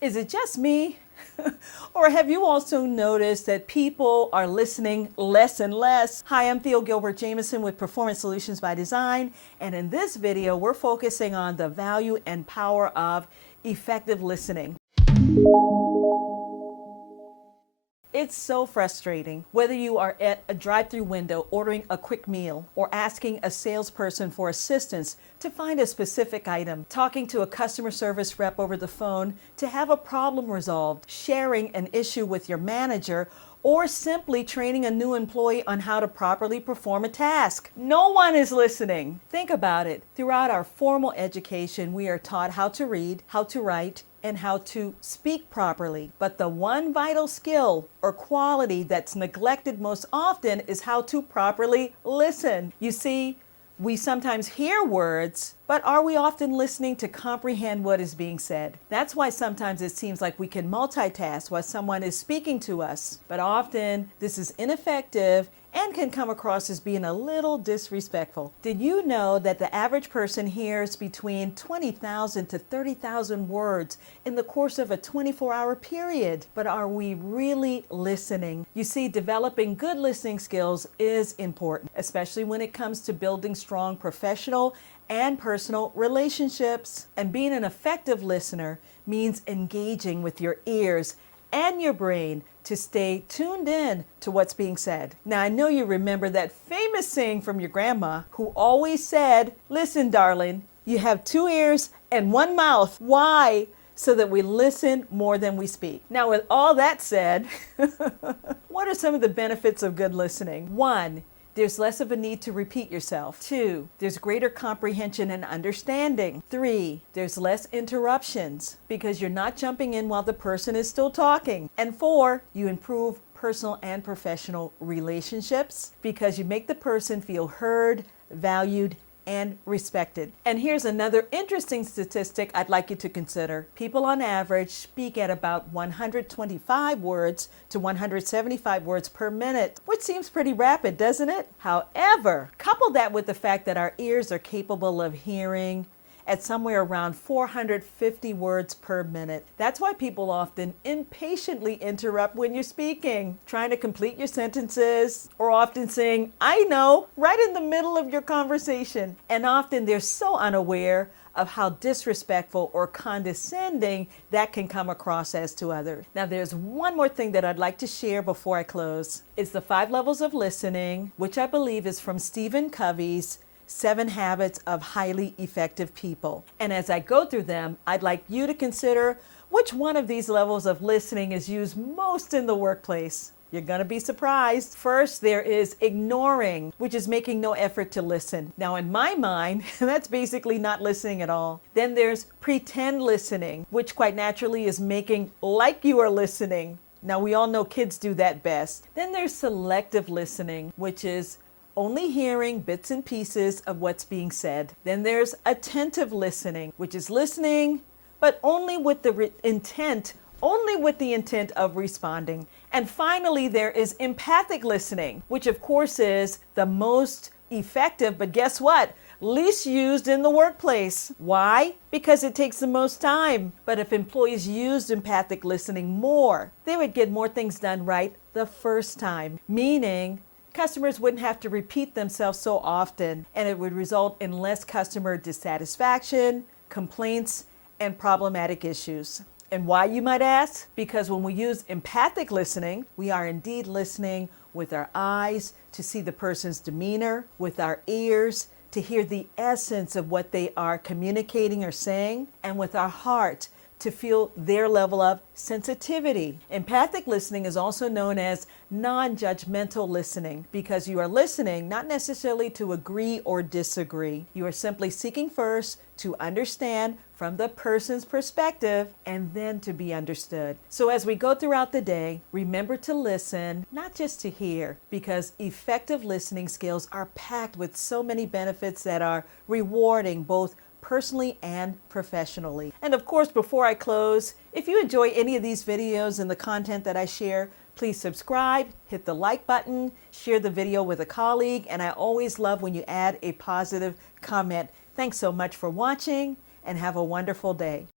Is it just me? Or have you also noticed that people are listening less and less? Hi, I'm Theo Gilbert-Jamison with Performance Solutions by Design, and in this video, we're focusing on the value and power of effective listening. It's so frustrating, whether you are at a drive-through window ordering a quick meal or asking a salesperson for assistance to find a specific item, talking to a customer service rep over the phone to have a problem resolved, sharing an issue with your manager, or simply training a new employee on how to properly perform a task. No one is listening. Think about it. Throughout our formal education, we are taught how to read, how to write, and how to speak properly. But the one vital skill or quality that's neglected most often is how to properly listen. You see, we sometimes hear words, but are we often listening to comprehend what is being said? That's why sometimes it seems like we can multitask while someone is speaking to us. But often this is ineffective and can come across as being a little disrespectful. Did you know that the average person hears between 20,000 to 30,000 words in the course of a 24-hour period? But are we really listening? You see, developing good listening skills is important, especially when it comes to building strong professional and personal relationships. And being an effective listener means engaging with your ears and your brain to stay tuned in to what's being said. Now, I know you remember that famous saying from your grandma who always said, "Listen, darling, you have two ears and one mouth." Why? So that we listen more than we speak. Now, with all that said, what are some of the benefits of good listening? 1, there's less of a need to repeat yourself. 2, there's greater comprehension and understanding. 3, there's less interruptions because you're not jumping in while the person is still talking. And 4, you improve personal and professional relationships because you make the person feel heard, valued, and respected. And here's another interesting statistic I'd like you to consider. People on average speak at about 125 words to 175 words per minute, which seems pretty rapid, doesn't it? However, couple that with the fact that our ears are capable of hearing at somewhere around 450 words per minute. That's why people often impatiently interrupt when you're speaking, trying to complete your sentences, or often saying, "I know," right in the middle of your conversation. And often they're so unaware of how disrespectful or condescending that can come across as to others. Now, there's one more thing that I'd like to share before I close. It's the 5 levels of listening, which I believe is from Stephen Covey's 7 Habits of Highly Effective People. And as I go through them, I'd like you to consider which one of these levels of listening is used most in the workplace. You're going to be surprised. First, there is ignoring, which is making no effort to listen. Now, in my mind, that's basically not listening at all. Then there's pretend listening, which quite naturally is making like you are listening. Now, we all know kids do that best. Then there's selective listening, which is only hearing bits and pieces of what's being said. Then there's attentive listening, which is listening, but only with the intent of responding. And finally, there is empathic listening, which of course is the most effective, but guess what? Least used in the workplace. Why? Because it takes the most time. But if employees used empathic listening more, they would get more things done right the first time, meaning customers wouldn't have to repeat themselves so often, and it would result in less customer dissatisfaction, complaints, and problematic issues. And why, you might ask? Because when we use empathic listening, we are indeed listening with our eyes to see the person's demeanor, with our ears to hear the essence of what they are communicating or saying, and with our heart to feel their level of sensitivity. Empathic listening is also known as non-judgmental listening because you are listening not necessarily to agree or disagree. You are simply seeking first to understand from the person's perspective and then to be understood. So as we go throughout the day, remember to listen, not just to hear, because effective listening skills are packed with so many benefits that are rewarding both personally and professionally. And of course, before I close, if you enjoy any of these videos and the content that I share, please subscribe, hit the like button, share the video with a colleague, and I always love when you add a positive comment. Thanks so much for watching, and have a wonderful day.